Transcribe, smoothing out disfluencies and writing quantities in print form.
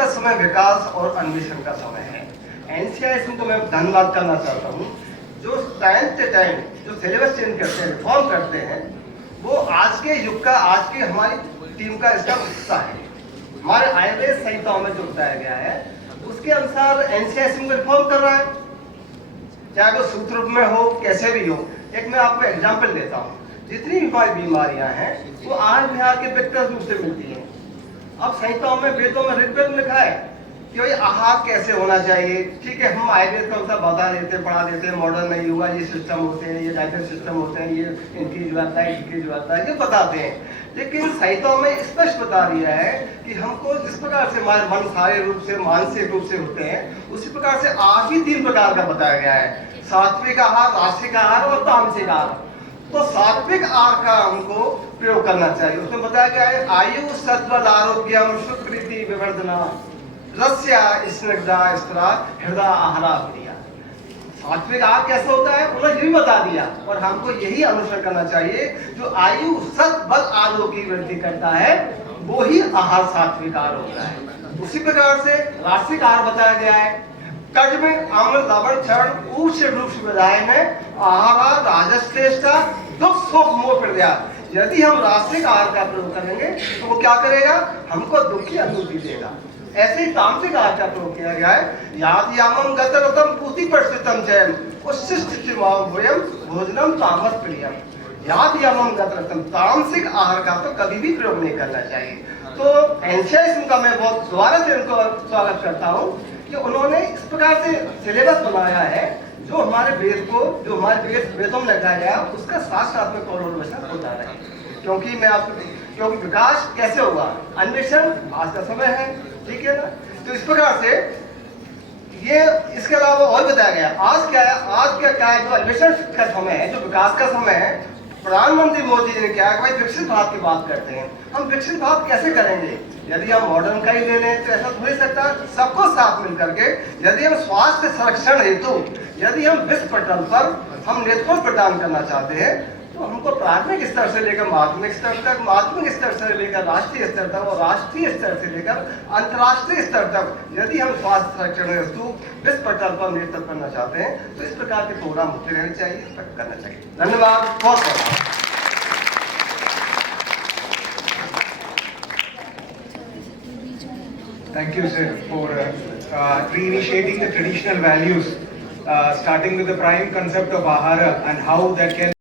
का समय विकास और अन्वेषण का समय है। एनसीआईएसएम को मैं धन्यवाद करना चाहता हूँ, जो टाइम से टाइम जो सिलेबस चेंज करते हैं, रिफॉर्म करते हैं, वो आज के युग का, आज की हमारी टीम का इसका हिस्सा है। हमारे आयुर्वेद संहिताओं में जो बताया गया है उसके अनुसार एनसीआईएसएम को रिफॉर्म कर रहा है, चाहे वो सूत्र रूप में हो, कैसे भी हो। एक मैं आपको एग्जाम्पल देता हूँ, जितनी भी हमारी बीमारियां हैं वो आहार विहार के व्यक्तिगत रूप से मिलती हैं। अब संहिताओं में, वेदों में, ऋग्वेद में लिखा है कि भाई आहार कैसे होना चाहिए। ठीक है, हम आयुर्वेद का सब बता देते, पढ़ा देते, मॉडर्न नहीं हुआ, ये सिस्टम होते हैं, ये डाइजेस्ट सिस्टम होते हैं, ये इनकी जो आता है, इनकी जो आता है, ये बताते हैं। लेकिन संहिताओं में स्पष्ट बता दिया है कि हमको जिस प्रकार से हमारे मन शारीरिक रूप से, मानसिक रूप से होते हैं, उसी प्रकार से आहार भी 3 प्रकार का बताया गया है: सात्विक आहार, राजसिक आहार और तामसिक आहार। तो सात्विक आहार का हमको प्रयोग करना चाहिए। उसमें बताया गया है आयु सत्वल आरोग्यम सुकृति विवर्धना रस्या स्निग्धा स्त्रा हृदय आहारा प्रिया। सात्विक आहार कैसे होता है उन्होंने ये भी बता दिया, और हमको यही अनुसरण करना चाहिए। जो आयु सत बल आरोग्य की वृद्धि करता है वो ही आहार सात्विक आहार होता है। उसी प्रकार से राजसिक आहार बताया गया है: कट में आम्ल लवण क्षण ऊर्च रूप विधाय में आहार राजश्रेष्ठा दुख सुख मोह प्रद्या। यदि हम राजसिक आहार का प्रयोग करेंगे तो वो क्या करेगा, हमको दुख की अनुभूति देगा। ऐसे ही तामसिक आहार का प्रयोग किया गया है: याद यामम गतरतम पूति परिस्थितम चयन उच्चिष्टिमावयम भोजनम तामस प्रियम। याद यामम गतरतम, तामसिक आहार का तो कभी भी प्रयोग नहीं करना चाहिए। तो एनसीआईएसएम का मैं बहुत दोबारा से उनको स्वागत करता हूँ कि उन्होंने इस प्रकार से सिलेबस बनाया है जो हमारे वेद को, जो हमारे वेदों में लगाया गया उसका साथ साथ में कोलैबोरेशन होता रहे। क्योंकि विकास कैसे होगा, अन्वेषण आज का समय है, ठीक है ना। तो इस प्रकार से ये, इसके अलावा और बताया गया आज क्या है, आज क्या है, जो अन्वेषण का समय है, जो विकास का समय है। प्रधानमंत्री मोदी जी ने क्या है, भाई विकसित भारत की बात करते हैं। हम विकसित भारत कैसे करेंगे? यदि हम मॉडर्न का ही ले लें तो ऐसा तो नहीं सकता। सबको साथ मिल करके यदि हम स्वास्थ्य संरक्षण हेतु, यदि हम विश्व पटल पर हम नेतृत्व प्रदान करना चाहते हैं तो हमको प्राथमिक स्तर से लेकर माध्यमिक स्तर तक, माध्यमिक स्तर से लेकर राष्ट्रीय स्तर तक और राष्ट्रीय स्तर से लेकर अंतर्राष्ट्रीय स्तर तक यदि हम स्वास्थ्य संरक्षण हेतु विश्व पटल पर नेतृत्व करना चाहते हैं तो इस प्रकार के प्रोग्राम होते रहने चाहिए, करना चाहिए। धन्यवाद, बहुत बहुत। Thank you, sir, for reinitiating the traditional values, starting with the prime concept of ahara and how that can